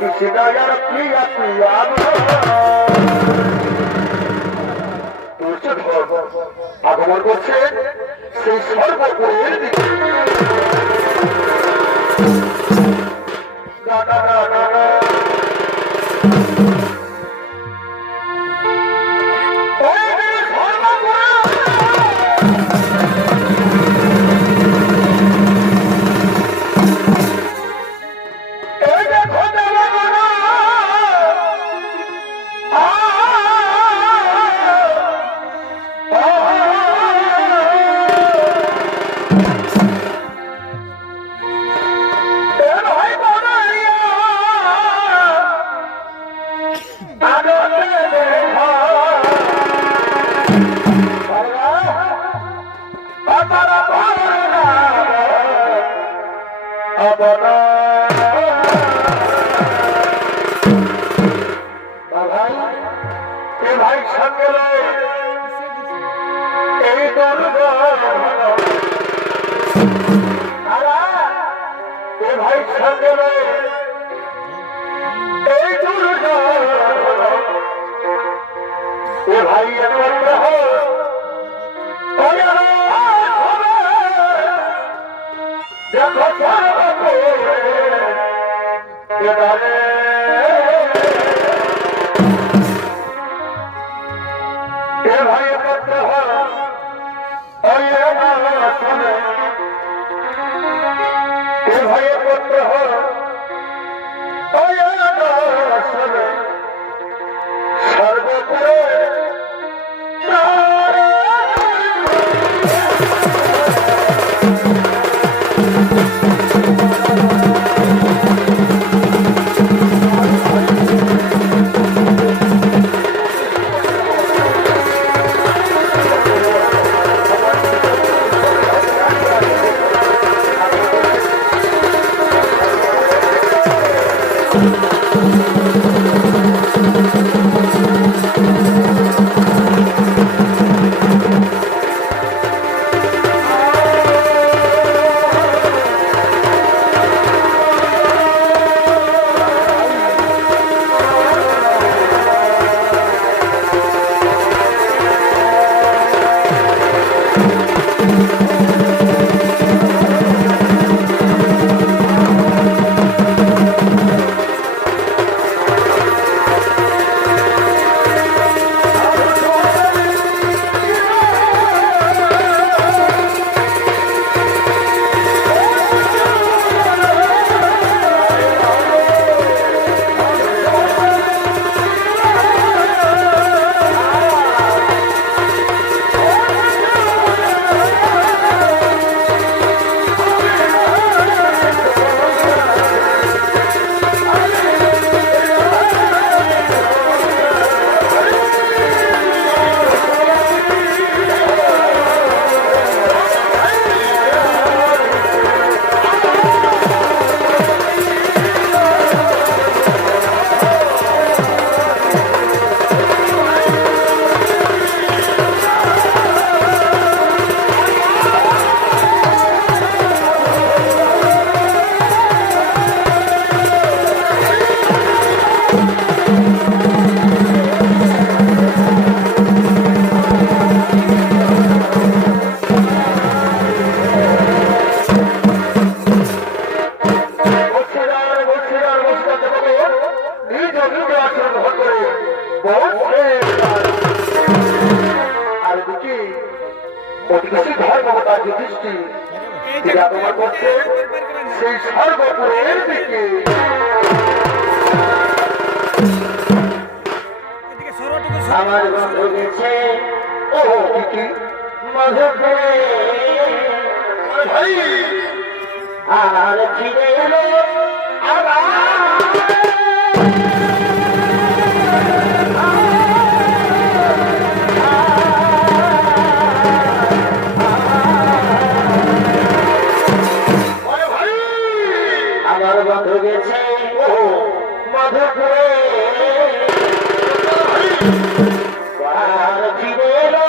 সেটার প্রিয়া প্রিয়া আগমন করছে সেই সর্বপুরের দিকে ভাই সঙ্গে এই ভাই সঙ্গে এই ভাই দেখো ভাই পত্র ভাই পত্র সর্বপুরে আগমন করছে সেই সর্বপুরের দিকে আমার বন্ধু গেছে ও কি মধুরে আর ফিরে এলো আমার বন্ধু গেছে ও মধুরে আর ফিরে এলো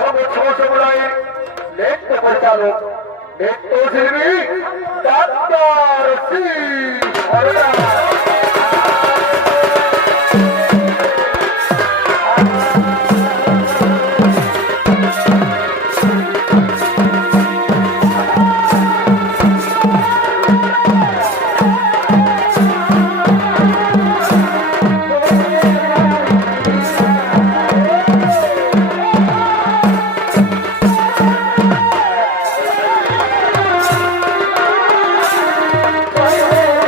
সমসমলায় নৃত্য পরিচালক নৃত্যশিল্পী ডাক্তার শ্রী Bye.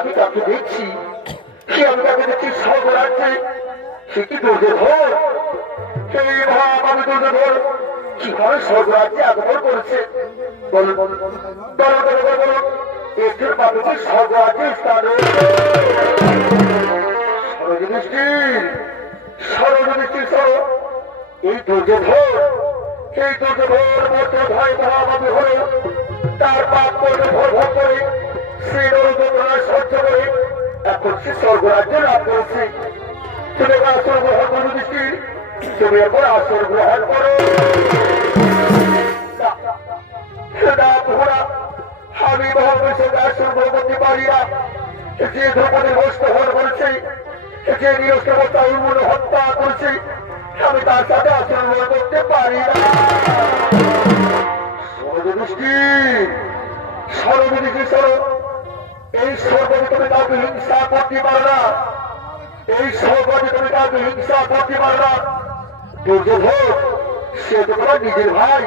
আমি তাকে দেখছি, আমি তাকে দেখছি স্বর্গরাজ্যে, সে কি দুর্যোধন, সেই ভাব আমি দুর্যোধন কিভাবে স্বর্গরাজ্যে আগমন করেছে? বলুন বলুন বলুন বলুন বলুন, একটির বাবুকে স্বর্গরাজ্যে স্থান সরোজমিষ্টির এই দুর্যোধন মতো ভয় মহাভাবী হল, তার পাপ করবে ভর ভর করে, সেই নরযন্ত্রণা সহ্য করে এখন সে স্বর্গরাজ্য লাভ করেছে। তুমি এবার আসর গ্রহণ করো দৃষ্টি, তুমি এবার আসর গ্রহণ করো। আমি মহাপুরুষের আসর গ্রহণ করতে পারি না। যে দ্রৌপদীর বস্ত্র হন করেছে, যে নিরস্ত্রতা উন্মূল হত্যা করেছে, আমি তার সাথে আসর গ্রহণ করতে পারি না। এই সর্বদে তুমি কাউকে হিংসা করতে পারো না, এই সর্বদে তুমি কাউকে হিংসা করতে পারো না। দুর্যোধন সে তো তোমার নিজের ভাই,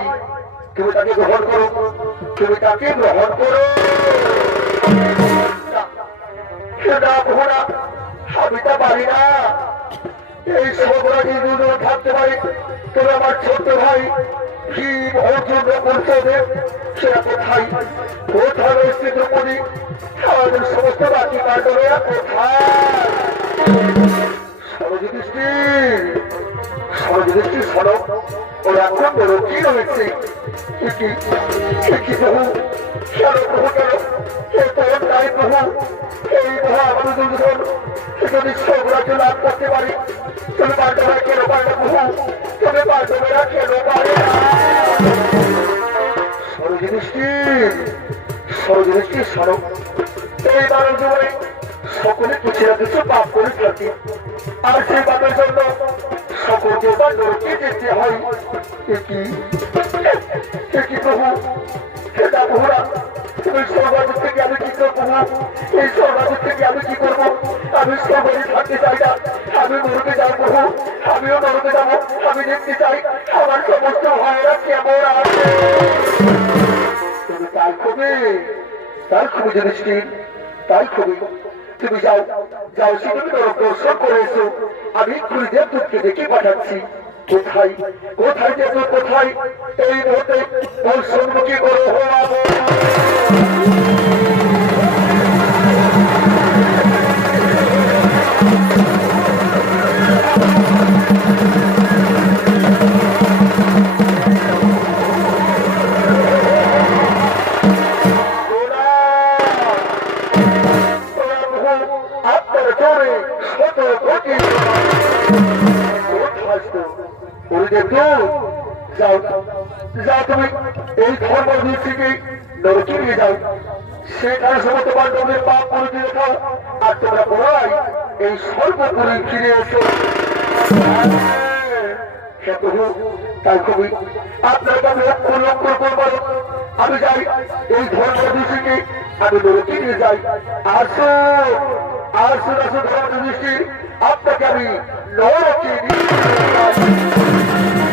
তুমি তাকে গ্রহণ করো, তুমি তাকে গ্রহণ করো। আমি তা পারি না। এই সর্বরাজি দুজন থাকতে পারি, তুমি আমার ছোট ভাই ভীম অর্জুন পরিষদের সেরা কোথায়? কোথায় রয়েছে দ্রৌপদী? আমাদের সমস্ত বাকি পাণ্ডবেরা কোথায়? সরযুধিষ্ঠির সড়ক ওরা এখন বড় কি রয়েছে? প্রভু কেন প্রভু কেন এই তরণ তাই প্রভু, এই মহা আমাদের দুর্যোধন যদি স্বর্গরাজ্য লাভ করতে পারি, তুমি পাণ্ডবরা কেন পারে না প্রভু? তুমি পাণ্ডবেরা কেন পারে না? সরযুধিষ্ঠির সড়ক এই মানব জীবনে সকলে কিছু না কিছু পাপ করে থাকে, আর সেই পাপের জন্য সকলকে বা নরকে যেতে হয়। কি প্রভু, সেটা প্রভুরা তুমি স্বর্গরাজ্য থেকে আমি কি করবো? এই স্বর্গরাজ্য থেকে আমি কি করবো? আমি স্বর্গরাজ্যে থাকতে চাই না, আমি নরকে যাবো প্রভু, আমিও নরকে যাবো। আমি দেখতে চাই আমার সমস্ত ভাইয়েরা কেমন আছে। তুমি তাই খুবই যুধিষ্ঠির, তাই খুবই তুমি যাও যাও, সে তুমি নরক দর্শন করে এসো। আমি খুঁজে দুঃখকে দেখে পাঠাচ্ছি। কোথায় কোথায় দেব, কোথায়? এই মুহূর্তে ওর সম্মুখী করো হওয়াবো। যাও যাও, তুমি এই ধর্ম থেকে নরকে নিয়ে যাও, সেখানে সমস্ত পাণ্ডবের পাপ পরিচয় দেখাও, আর তোমরা পুনরায় এই সর্বপুরী ফিরে এসো। হ্যাঁ প্রভু তাই কবি আপনার কাছে লক্ষ লক্ষ করবো আমি যাই এই ধর্ম দৃষ্টিকে আমি নরকে নিয়ে যাই আসুন আসুন আসুন ধর্ম দৃষ্টি আপনাকে আমি নরকে নিয়ে যাই।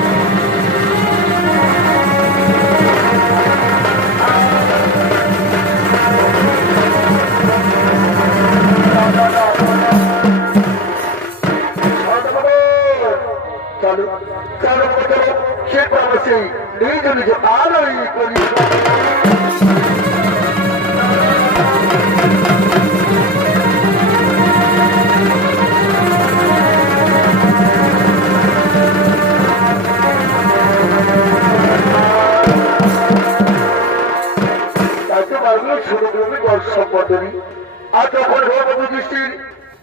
চলো চলো চলো সে পাশে নিজ নিজ আলোই করি তাকে পারলো ছোটগ্রামে দর্শক মন্ডলী আর যখন ভগবতী দৃষ্টির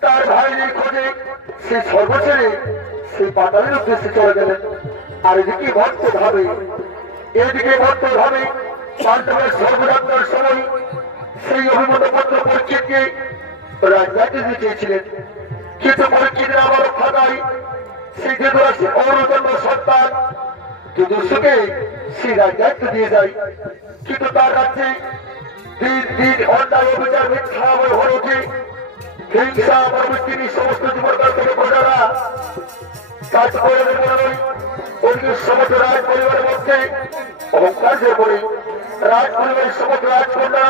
তার ভাইয়ের খোঁজে সে সর্বশেষে সেই পাতালের উদ্দেশ্যে চলে গেলেন আর এদিকে ভক্ত ভাবে পাণ্ডবের সর্বযাত্রার সময় সেই অভিমত পত্র পরীক্ষিতকে রাজধানী দিতে চেয়েছিলেন কিন্তু পরীক্ষিতের আবারও খাতায় সেই যদুরাশি অরজন্ম সন্তান যদুসুকে সেই রাজদায়িত্ব দিয়ে যায় কিন্তু তার রাজ্যে দিন দিন অন্যায় অবিচার মিথ্যা ভরে ওঠে হিংসা প্রবৃত্তি সমস্ত জীবনকাল থেকে প্রজারা কাজ করে ওদিকে সমস্ত রাজ পরিবারের মধ্যে অহংকার্যের করে রাজ পরিবারের সমস্ত রাজকন্যা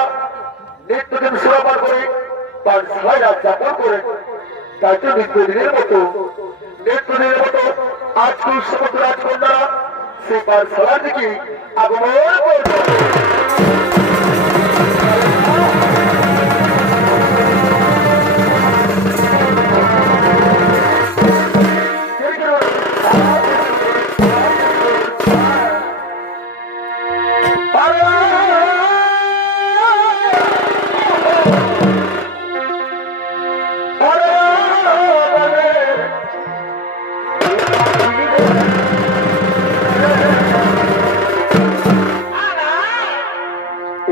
নিত্যদিন সুরাপান করে তার ছয় রাত যাপন করে তাই তো নিত্যদিনের মতো আজকাল সমস্ত রাজকন্যা সেই পাঠশালার দিকে আগমন করবে।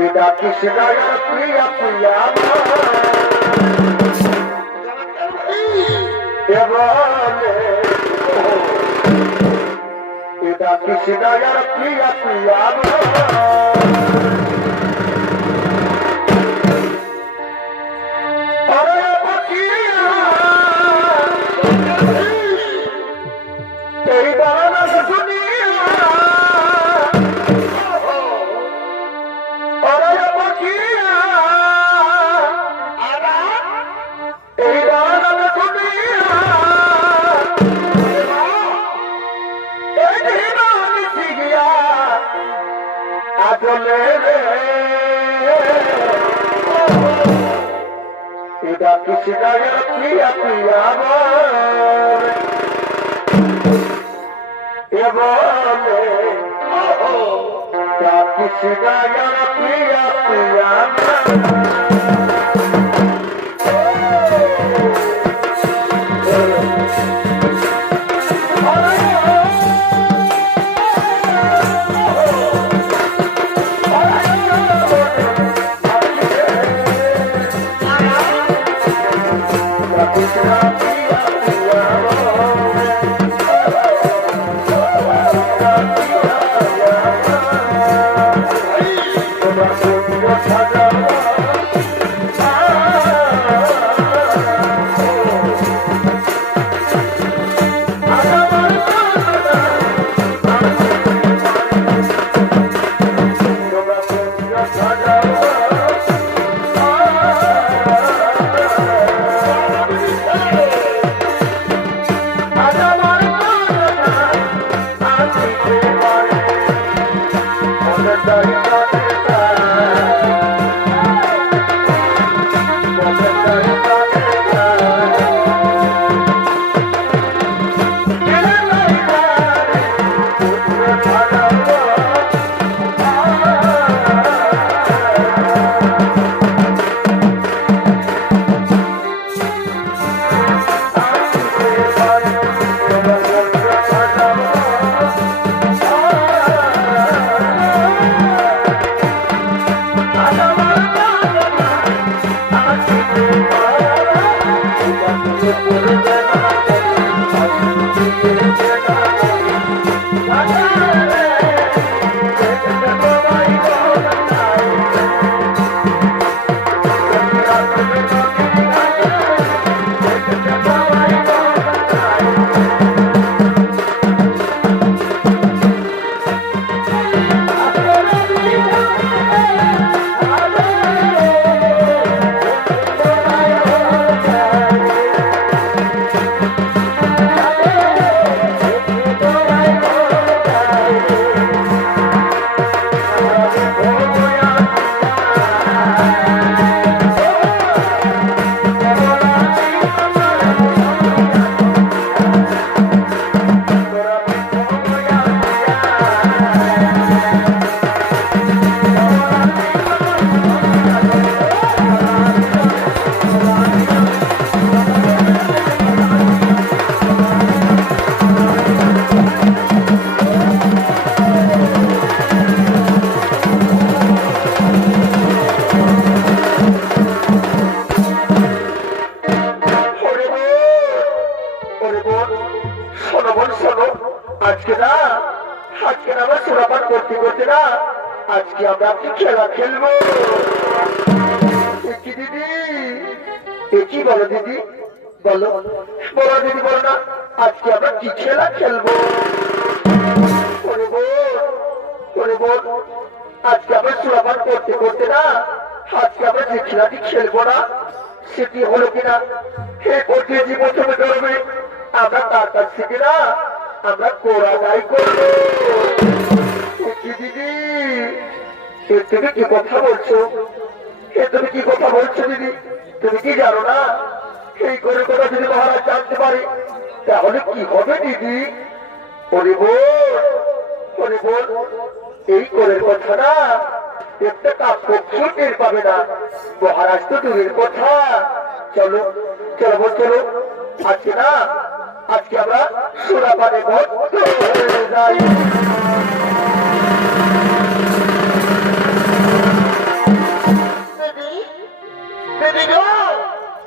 এটা কৃষ্ণায় প্রিয়া প্রিয়া এটা কৃষ্ণায় প্রিয়া প্রিয়া এই বাবা শুনিয়া এটা কৃষ্ণায় প্রিয়া প্রিয়া কৃষ্ণায় প্রিয়া প্রিয়া সাজা আজকে না আমরা সুরাপান করতে করতে না আজকে আমরা কি খেলা খেলবো। কি দিদি কি বলো দিদি, বলো বলো দিদি, বলো না আজকে আমরা কি খেলা খেলবো। আজকে আমরা সুরাপান করতে করতে না আজকে আমরা যে খেলাটি খেলবো না সেটি হলো কিনা হে করতে যে প্রথমে ধরবে আমরা তার কাছ থেকে না আমরা কোরা গাই করবো। দিদি তুমি কি কথা বলছো, তুমি কি কথা বলছো দিদি, তুমি কি জানো না এই করে কথা যদি মহারাজ জানতে পারে তাহলে কি হবে দিদি। এই করের কথা না একটা কাপড় টের পাবে না, মহারাজ তো দূরের কথা। চলো চলো চলো আজকে না আজকে আমরা সুরাপানে ভক্ত হয়ে যাই।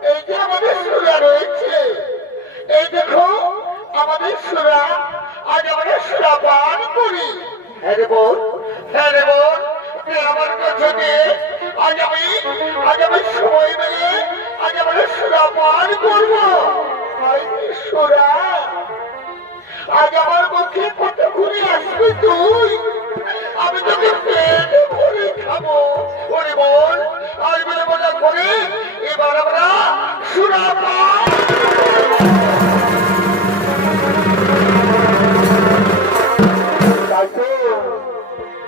এই যে আমাদের সুরা রয়েছে, এই দেখো আমাদের সুরা, আজ আমরা সুরা পান করি। হ্যাঁ রে বোন, হ্যাঁ রে বোন, আমার কাছে আজ আমি সময় মেলে আজ আমরা সুরা পান করবো। সুরা আজ আমার মুখে কত ঘুরে আসবে তুই, আমি তোকে পেট ভরে খাবো। ওরে বোন আজ বলে মজা করে এবার আমরা সুরা পান।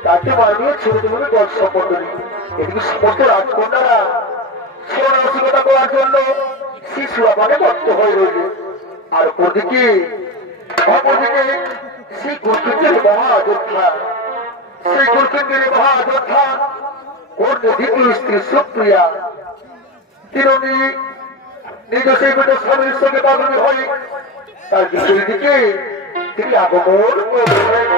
তাকে মানিয়ে ছোট ছোট দর্শক মন্ডলী এদিকে সমস্ত রাজকন্যারা সরসিকতা করার জন্য শিশুরা মানে ভক্ত হয়ে রইল। আর অপরদিকে সেই গুরুকেন্দ্রের মহাযোদ্ধা, সেই গুরুকেন্দ্রের মহাযোদ্ধা ওর দ্বিতীয় স্ত্রী সুপ্রিয়া তিনি নিজ সেই মেয়ের স্বামীর সঙ্গে বাগনি হয়ে তার বিপরীত দিকে তিনি আগমন করলেন।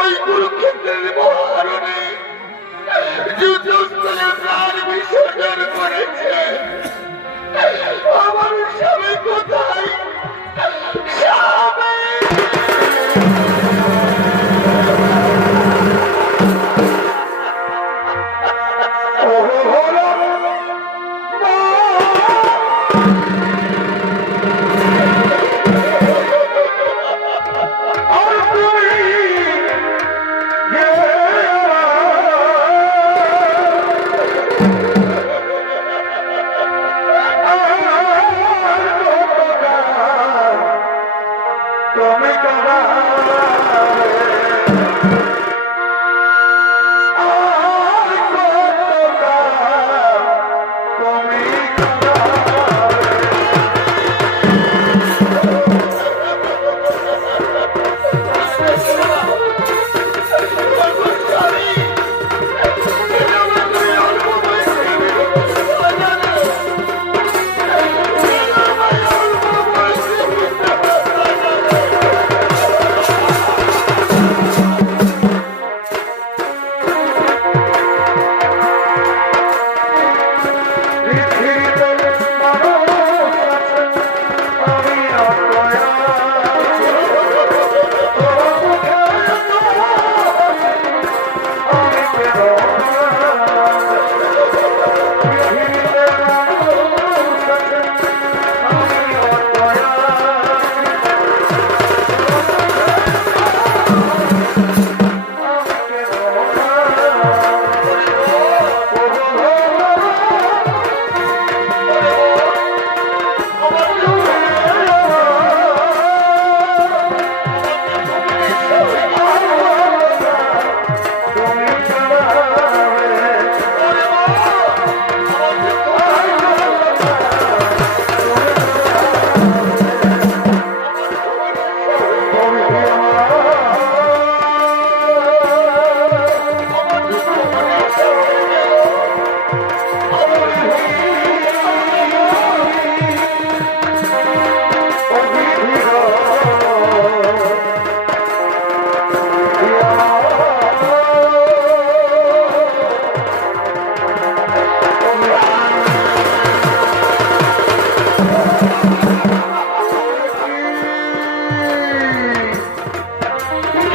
ওই কুরুক্ষেত্রের মহারণে যুদ্ধস্থলে প্রাণ বিসর্জন করেছে। আমার স্বামী কোথায়? স্বামী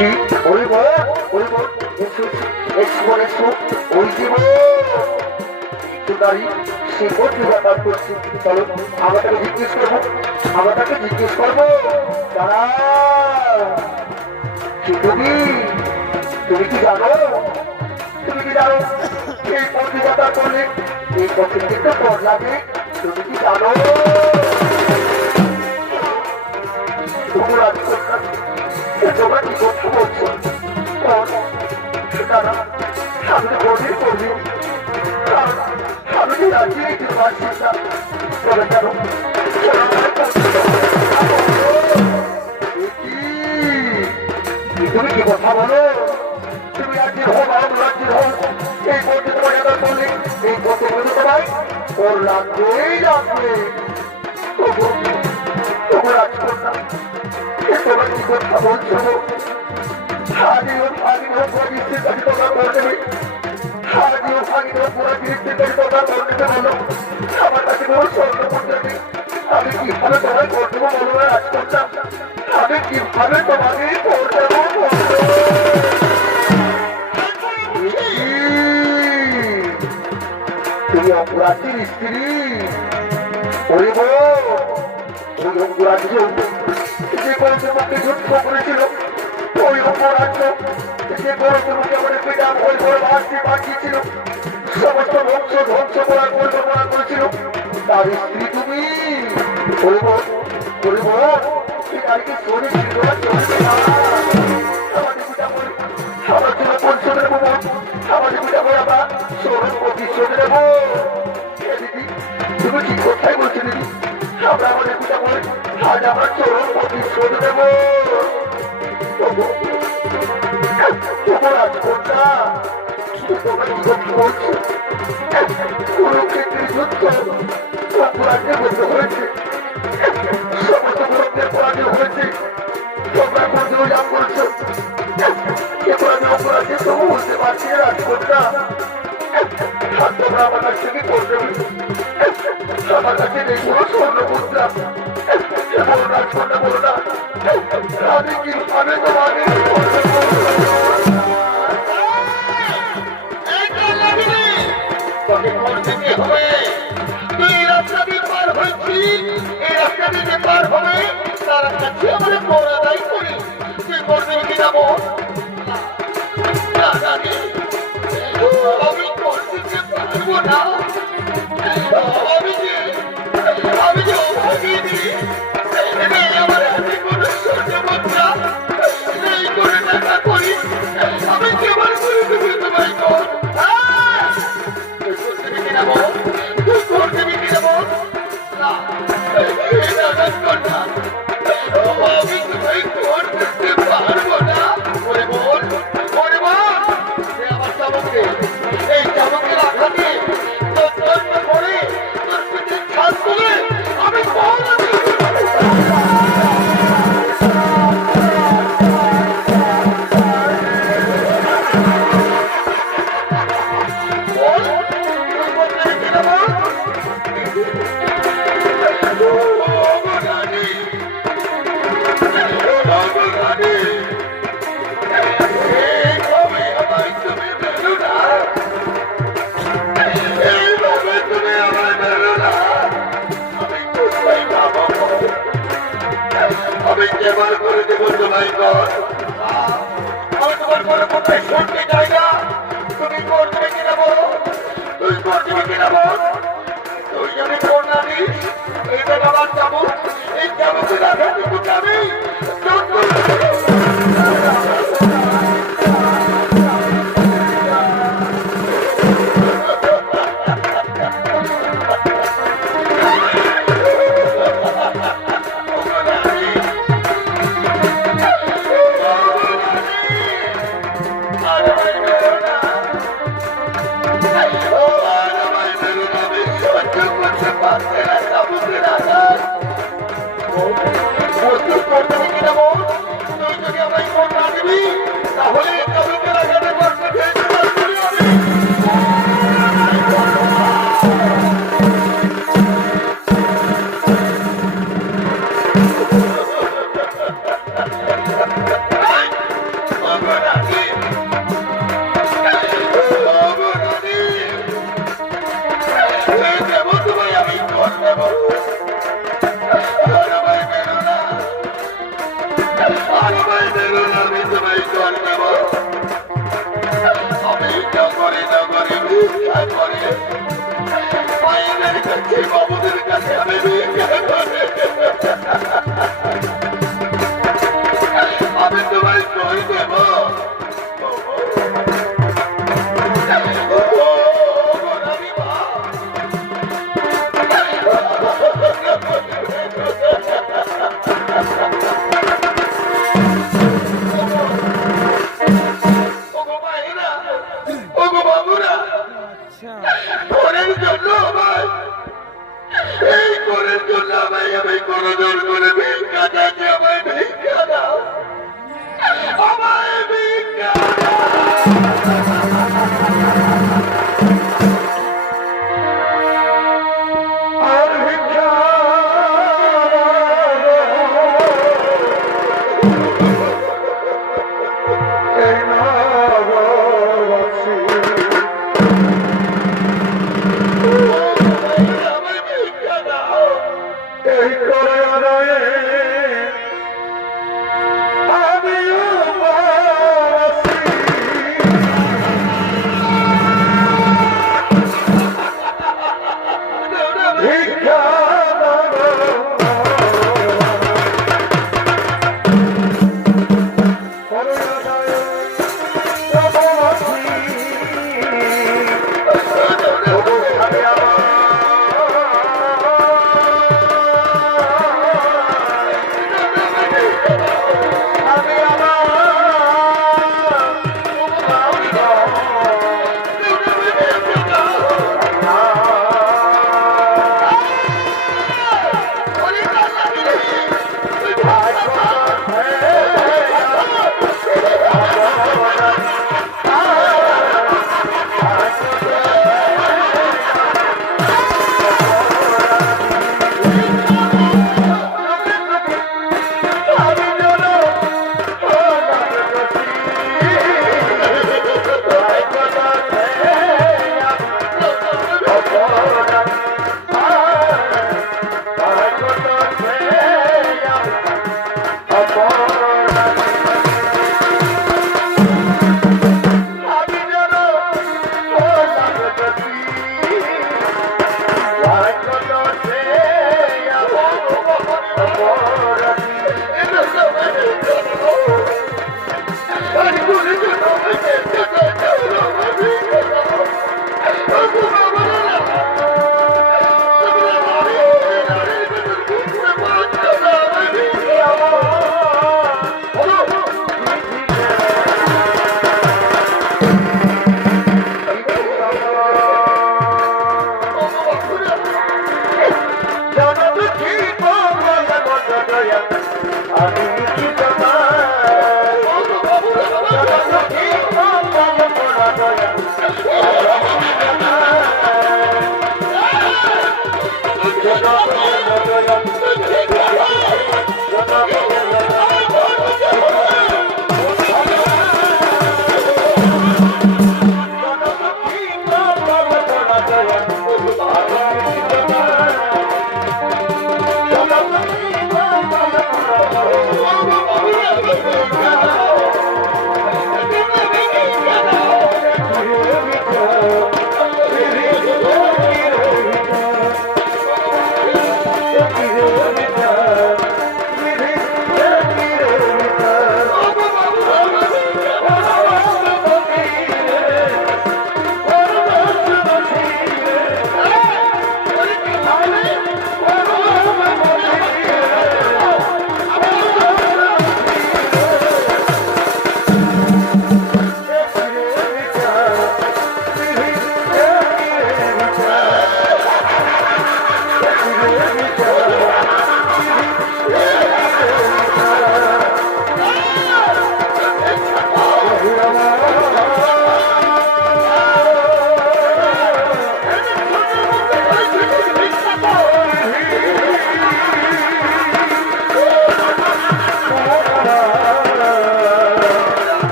কি ওই বল এসো এসো এসো ওই জীব দাঁড়ি সে কোটি ব্যাপার করছে চলো আমরা তাকে জিজ্ঞেস করবো দাঁড়া কি তুমি কি জানো এই কোটি ব্যাপার করলে এই পথে কিন্তু পর লাগে তুমি কি জানো তোমরা কি কথা বলছো দাঁড়া আমি বলি আমি কি রাজি দিতে পারছি না চলে কেন তুমি কি কথা বলো তুমি রাজি হো আমি রাজি হো এই করতে তোমার এবার বললে এই করতে বলে তোমায় ওর লাগবেই লাগবে তোমার রাজ করতাম তোমরা কি কথা বলছো আগে হোক পরিস্থিতি কাছে তোমরা করে দেবে আগে হোক পরিস্থিতি কাছে তোমরা করে দেবে বলো আমার কাছে কোনো স্বর্ণ করতে নেই আমি কিভাবে তোমায় করে দেবো বলো রাজ করতাম আমি কিভাবে তোমাকে করে দেবো তুমি অপরাধীর স্ত্রী ওই অপরাধী যে করে তোমাকে যুদ্ধ করেছিল ওই অপরাধ যে করে তোমাকে আমার পিতা ভয় করে বাঁচিয়েছিল সমস্ত বংশ ধ্বংস করার পরিকল্পনা করেছিল তার স্ত্রী তুমি নারীকে শরীর আমাদের পিতা বলি আমার জন্য পরিশোধ নেবো আমাদের পিতা বলে আমরা শরীর প্রতিশোধ নেবো দিদি তুমি ঠিক কথাই বলছো দিদি আমরা আমাদের পিতা বলে আজ আমরা চরম প্রতিশোধ নেবো রাজকন্যা তোমরা কি কথা বলছো কুরুক্ষেত্রের যুদ্ধ অপরাধে বলতে হয়েছে সমস্ত বরফদের পরাজয় হয়েছে তোমরা প্রতিরোধ করছো কিন্তু আমি অপরাধে তবু বলতে পারছি রাজকন্যা আর তোমরা আমার কাছ থেকে করবে আমার কাছে নেই কোনো স্বর্ণ মুদ্রা বলো রাজকন্যা বলো না আমি কিভাবে তোমাকে পার হবে তার কাছে আমরা পড়া দায়ী করি তুই করবে কি যাবো আমি করতে পারবো না আমি যে আমার হাতে কোনো স্বর্ণ মুদ্রা এই করে টাকা করি আমি কেবল করে দেবো তোমায় কর এবার করে দেবো তোমায় কর আমি তোমার বড় কোথায় শুনতে চাই না তুমি করবে কিনা বলো তুই করবে কিনা বল তুই যদি কর না দিস এই দেখ আমার চাবুক এই চাবুকে রাখা কিন্তু আমি আর ভাই দেখুন আমি তোমায় জল দেব আমি জগরে জগরে ভিক্ষা করে মায়েদের কাছে বাবুদের কাছে আমি ভিক্ষা করে আমি তোমায় জল দেব করের জন্য আমার এই করের জন্য আমি করজোর করে ভিক্ষা চাচ্ছি আমায় ভিক্ষা দাও আমায় ভিক্ষা আর ভিক্ষা এই নগরবাসী এই করে আদায়ে আমিও ভিক্ষা Oh,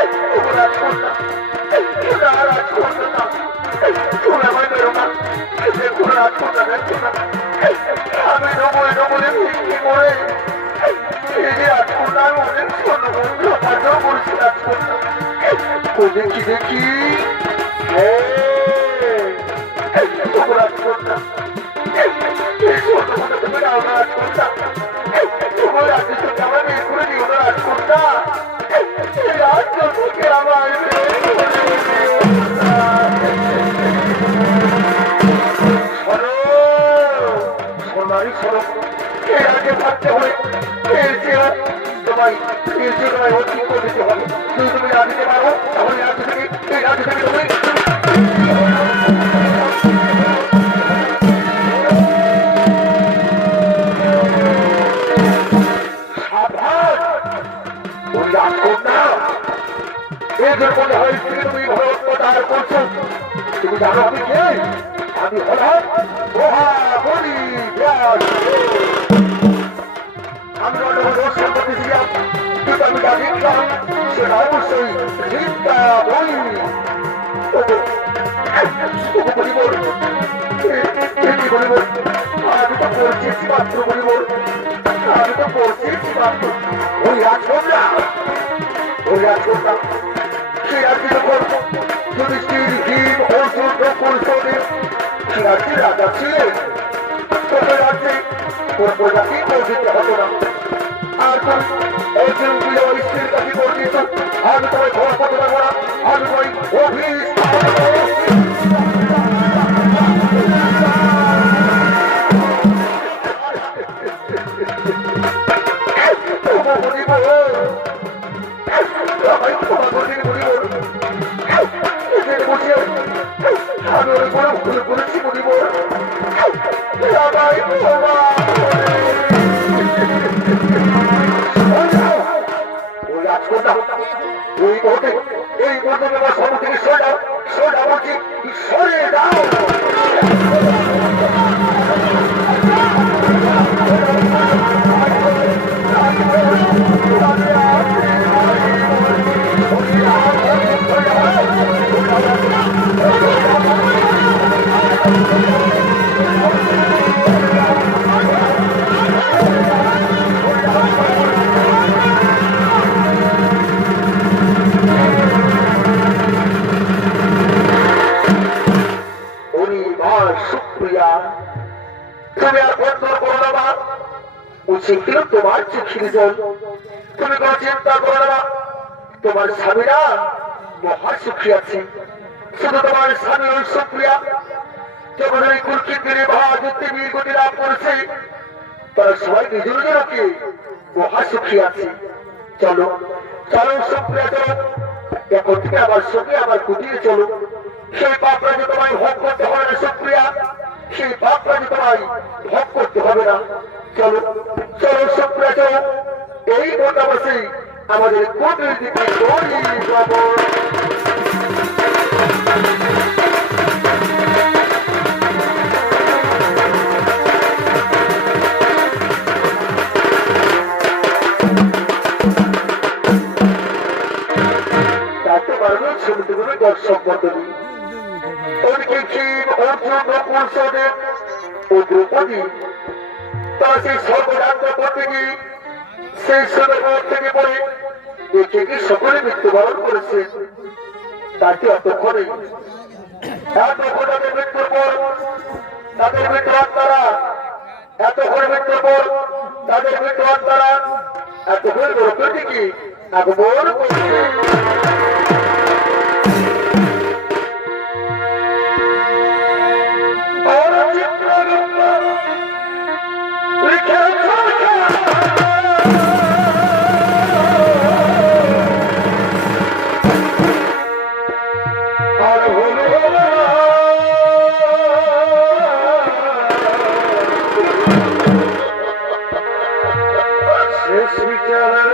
রাজকন্যা রাজকন্যা তুমি আমার বেরো না দেখো রাজকন্যা দেখো না আমি ডবলে ডবলে ভিক্ষি করে এই যে রাজকন্যা আমি অনেক স্বর্ণ উপার্জন করছি রাজকন্যা দেখি দেখি রাজকন্যা এই স্বর্ণ তুমি নাও না রাজকন্যা তোমার রাজ্যের সঙ্গে আমার বিয়ে করে দিও না রাজকন্যা এই রাজ্য থেকে আমার সোনারি সড়ক এর আগে থাকতে হবে এর যে তোমায় অর্থিক করে দিতে হবে যদি তুমি না দিতে পারো তাহলে রাজ্য থেকে এই রাজ্য থেকে তুমি এদের মনে হয় তুমি ভরৎ করছো তুমি জানো আমি কে আমি হলাম মহাবলী আমি দর্শন করতেছিলাম কিন্তু আমি যা দেখলাম সেটা অবশ্যই রিক্তা বই আমি তো পড়ছি মাত্র বলিব আমি তো পড়ছি মাত্র ওই রাজকন্যা সে রাজ্যে যখন যুধিষ্ঠির ভীম অর্জুন নকুল সে রাজ্যে রাজা ছিলেন তবে রাজ্যে কোন প্রজাতি করে দিতে হতো না আর কোন অর্জুন প্রিয় স্ত্রীর কাছে করে দিত আমি তোমায় ঘর করতে পারবো না আমি তোমায় আমি ওই বড় ভুল করেছি বলিব এই মুহূর্তে আমার সব থেকে সোজা বলছি সরে যাও তুমি আর বন্ধ করো না মা বলছি কিন্তু তোমার চোখের জল তুমি কোনো চিন্তা করো না তোমার স্বামীরা মহা সুখী আছে শুধু তোমার স্বামী ওই সুপ্রিয়া যখন ওই কুলকিন্দিনী মহাযুদ্ধে গতি লাভ করেছে তারা সবাই নিজের নিজেরকে মহা সুখী আছে চলো চলো সুপ্রিয়া চলো এখন থেকে আমার সঙ্গে আমার কুটিরে চলো সেই পাপরা যে তোমায় ভোগ করতে হবে না সুপ্রিয়া সেই পাপরা যে তোমায় ভোগ করতে হবে না চলো চলো সুপ্রিয়া চলো এই মোটামুটি আমাদের কুটির দিকে যাব ছবিগুলো দর্শক মন্ডলী অর্জুন নকুল ও দ্রৌপদী তারা সেই সর্বযাত্রা করতে গিয়ে সেই সদর থেকে পড়ে দেখে কি সকলে মৃত্যুবরণ করেছে তাকে এতক্ষণে তাদের মৃত্যুর পর তাদের মৃত্যু আত্মারা এতক্ষণ মৃত্যুর পর তাদের মৃত্যু আত্মারা এতক্ষণ দ্রৌপদী কি আগমন করছে শেষ বিচার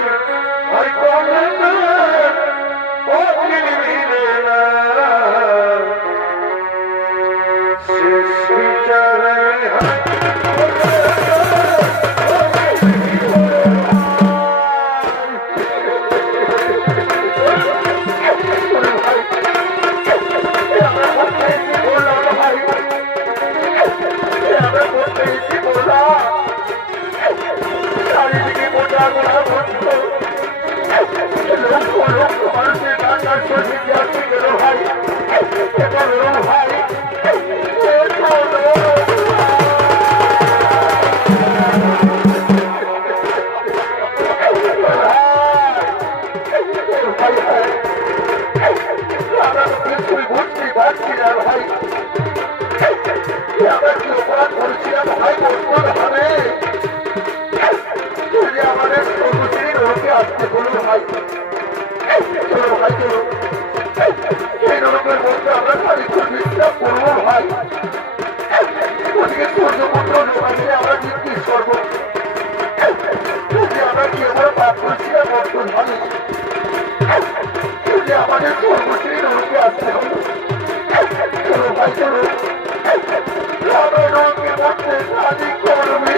ভাই চলো এই নরকের মধ্যে আমরা খানিকক্ষণ বিশ্রাম করবো ভাই ওদিকে সূর্যপুত্র লোকাকে আমরা জিজ্ঞেস করবো যদি আমরা কি আমরা পাপ করছি না বর্ত জানি যদি আমাদের সর্বশ্রী নরকে আসতে হবে চলো ভাই চলো আমরা নরকের মধ্যে খানিক করবে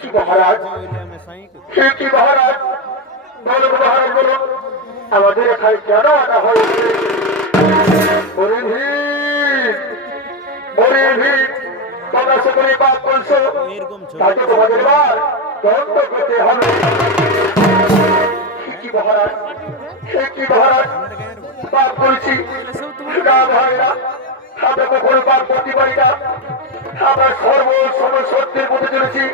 কি মহারাজ, কি মহারাজ, বলুন মহারাজ বলুন, আমাদের এখানে কেন আনা হয়েছে? ওরে ভীম, ওরে ভীম, তোমরা সকলে পাপ করছো, তাকে তোমাদের এবার দণ্ড করতে হবে। কি মহারাজ, কি মহারাজ, পাপ করেছি না ভাইরা, আমরা কখনো পাপ করতে পারি না। আমরা সর্বসময় সত্যের মধ্যে চলেছি,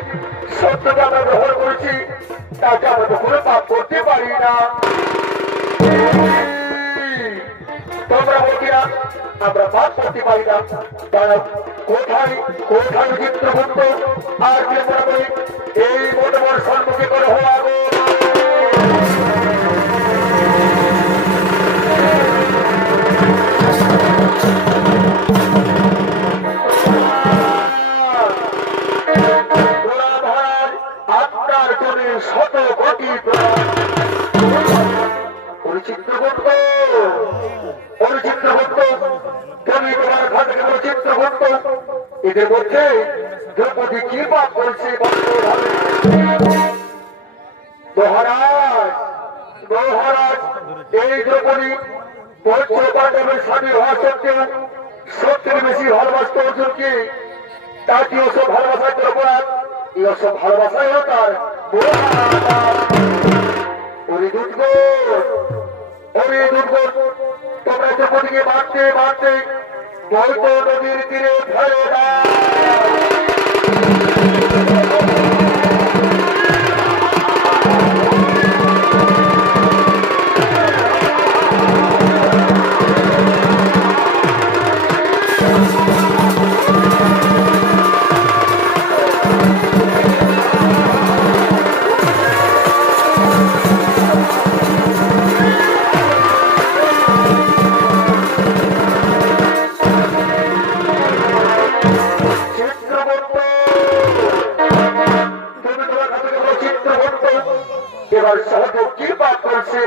সত্যকে আমরা গ্রহণ করেছি, তাকে আমরা কখনো পাপ করতে পারি না। তোমরা বলছি না আমরা পাপ করতে পারি না, তারা কোথায় কোথায় চিত্রগুপ্ত আর কে মনে করি এই মোটামোট সম্মুখে করে হওয়া শত কোটি চিত্রগুপ্ত, চিত্রগুপ্ত, তুমি তোমার ঘাটকে চিত্রগুপ্ত, এদের মধ্যে দ্রৌপদী কি পাপ করছে মহারাজ? মহারাজ, এই দ্রৌপদী পঞ্চ পাণ্ডবের স্বামী হওয়া সত্ত্বেও সত্যের বেশি ভালোবাসত অর্জুনকে, তাকে ওসব ভালোবাসার অপরাধ, এই ওসব ভালোবাসায়ও তার তোমরা দ্রৌপদীকে মারতে মারতে বৈত নদীর তীরে ফেলে দাও। এবার সহযোগ কি পাপ করছে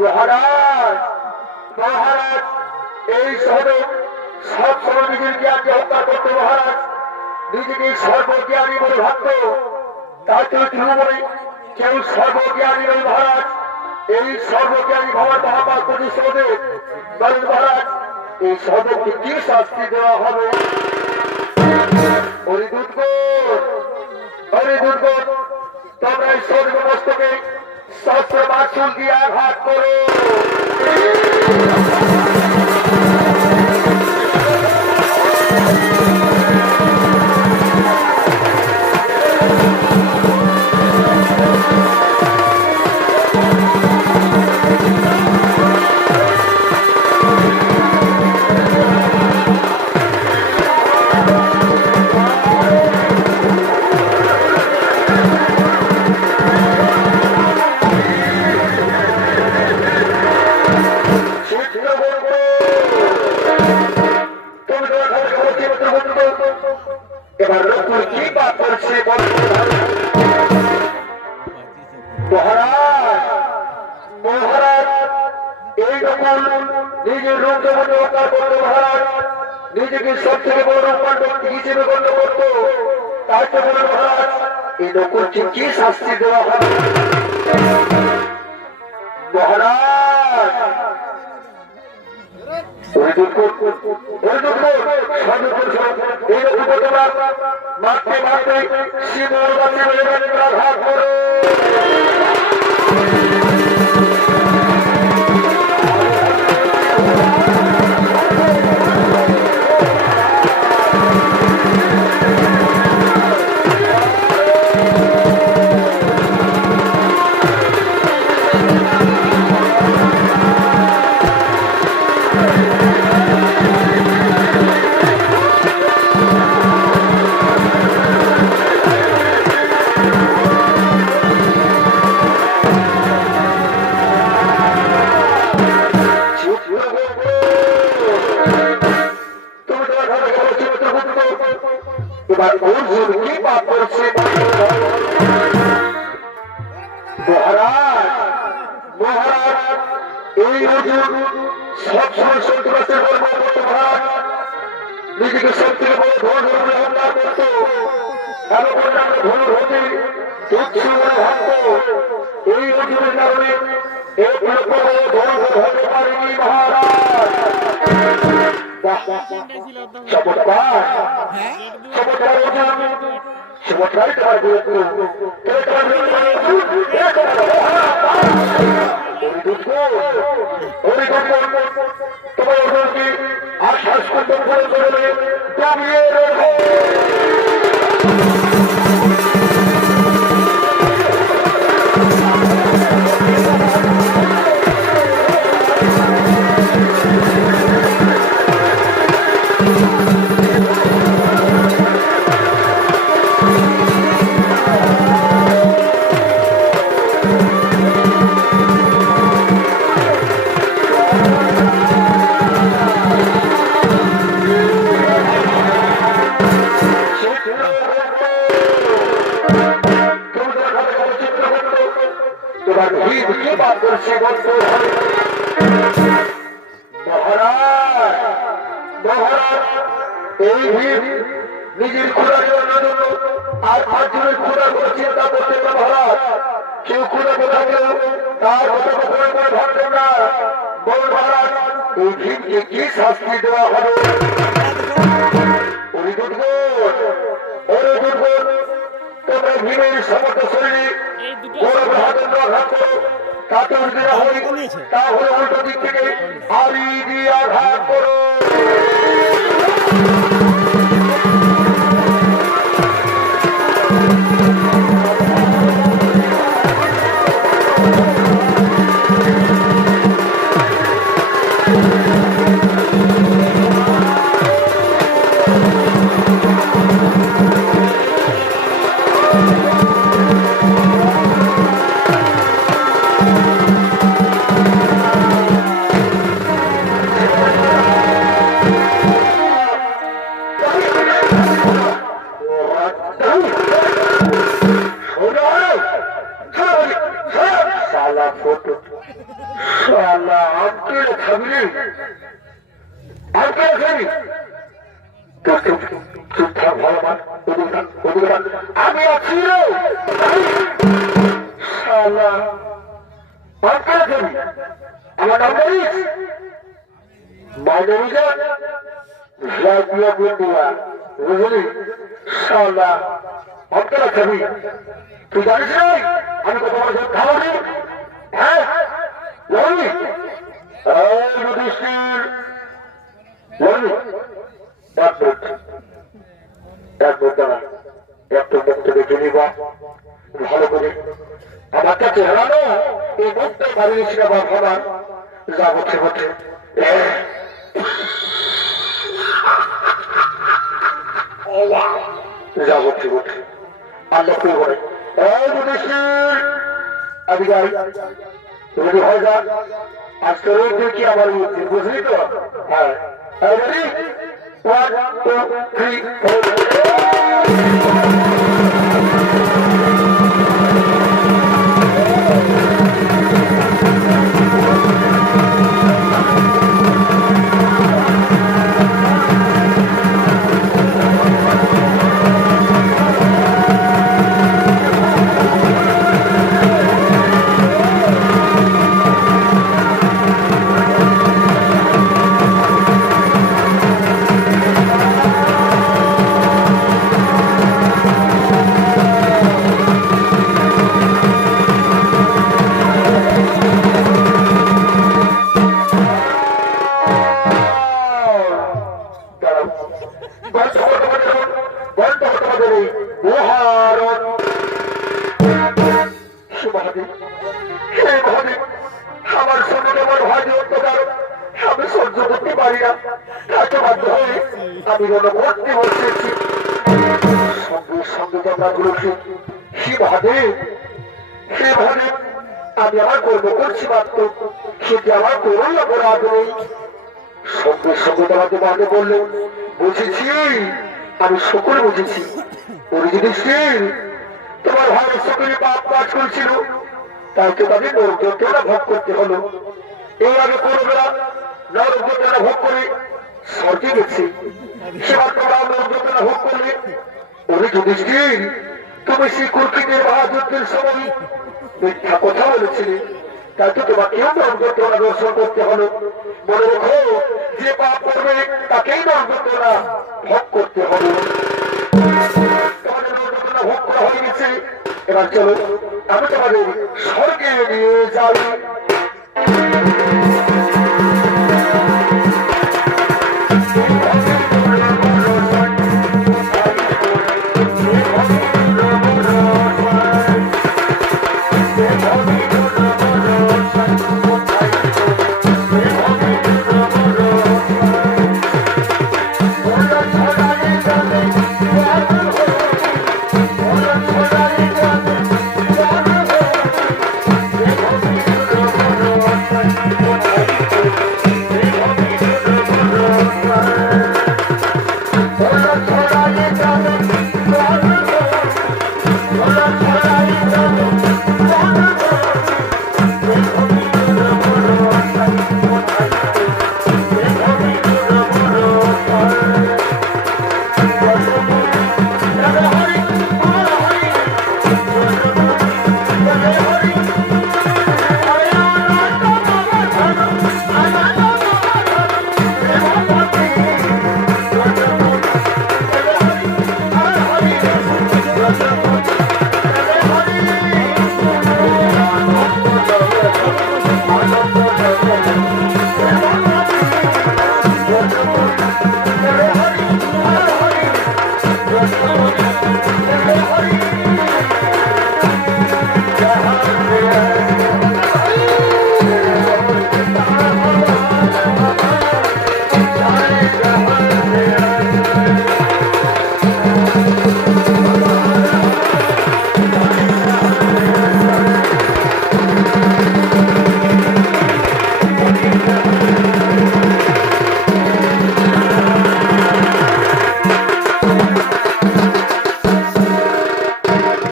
মহারাজ? মহারাজ, এই সহযোগ সব সময় নিজের জ্ঞানকে হত্যা করতো মহারাজ, নিজেকে সর্বজ্ঞানী বলে ভাবত, তার কেউ বলে কেউ সর্বজ্ঞানী বলে মহারাজ, এই সর্বজ্ঞানী ভাবার মহাপাপ প্রতিশোধে বলেন মহারাজ এই সহযোগকে কি শাস্তি দেওয়া হবে? তোমরা এই শরীর মস্তকে শস্ত্র মাসুল দিয়ে আঘাত করো। এবার নতুন কি পাপ করছে মহারাজ? মহারাজ, এই নকুল নিজের রূপ দেবতা অকার করতো মহারাজ, নিজেকে সব থেকে বড় রূপান্ত হিসেবে গণ্য করত, তাই তো বলে মহারাজ এই নকুলকে কি শাস্তি দেওয়া হবে মহারাজ? মারতে মারতে শিবর আঘাত করো। এবার অর্জুন কি পাপ করছে মহারাজ? মহারাজ, এই অর্জুন সবসময় সন্ত্রাসের গল্প করতো মহারাজ, নিজেকে সবথেকে বড় ধন বলে অহংকার করত, এতক্ষণ আমরা ধন হতে তুচ্ছ বলে ভাবত। এই অর্জুনের কারণে এক লক্ষ বড় ধন হতে পারেনি মহারাজ। চমৎকার চমৎকার অর্জুন, চমৎকার তোমার গুরুত্ব। তোমার অর্জুনকে আশ্বাস করতে করে দমিয়ে রেখো। নিজের ক্ষুদা জন্য আর পাঁচজনের ক্ষুদা করে চিন্তা করতে না মহারাজ। কেউ ক্ষুদা কোথা কেউ তার কথা কখনো করে ভাববেন না। বল মহারাজ, এই ভীমকে কি শাস্তি দেওয়া হবে? তোমরা ভীমের সমস্ত শরীরে গৌরবের হাতে আঘাত করো, তাতে উল্টে না হয় তাহলে উল্টো দিক থেকে আড়ি দিয়ে আঘাত করো। আমি আছি রে, আমার নাম জানিস? বুঝলি? তুই জানিস না আমি কত বড় খাওয়ানি? হ্যাঁ জানি। ভালো করে আমার কাছে হারানো এই মুখটা বাড়িয়েছি না ভাবার যা হচ্ছে হচ্ছে। যা হচ্ছে হচ্ছে আল্লাহ কি করে। আমি যাই, তুমি হয় যা আজকে রোজ দেখি আমার উচিত, বুঝলি তো? হ্যাঁ রেডি, 1 2 3 আমার সঙ্গে আমার ভাই অত্যাচার আমি সহ্য করতে পারি না, তাকে বাধ্য হয়ে আমি রণবর্তী বসেছি। সঙ্গে সঙ্গে আমরা করেছি সেভাবে সেভাবে আমি আমার কর্ম করছি মাত্র, সেটি আমার কোনো অপরাধ নেই। সঙ্গে সঙ্গে তোমাকে মাকে বললো বুঝেছি, আমি সকল বুঝেছি। ওর জিনিস তোমার ভাইয়ের সকলে পাপ কাজ করেছিল, তাই তো তাদের নরক যন্ত্রণা ভোগ করতে হলো। এই আগে করবেলা নরক যন্ত্রণা ভোগ করে স্বর্গে গেছি, সেবার তোমরা নরকযাতনা ভোগ করলে। ওরে যুধিষ্ঠির, তুমি সেই কুরকিতের মহাযুদ্ধের সময় মিথ্যা কথা বলেছিলে, তাই তো তোমাকেও নরকযাতনা দর্শন করতে হলো। মনে রেখো, যে পাপ করবে তাকেই নরকযাতনা ভোগ করতে হবে। তোমাদের নরকযাতনা ভোগ করা হয়ে গেছে, এবার চলো আমি তোমাদের স্বর্গে নিয়ে যাই।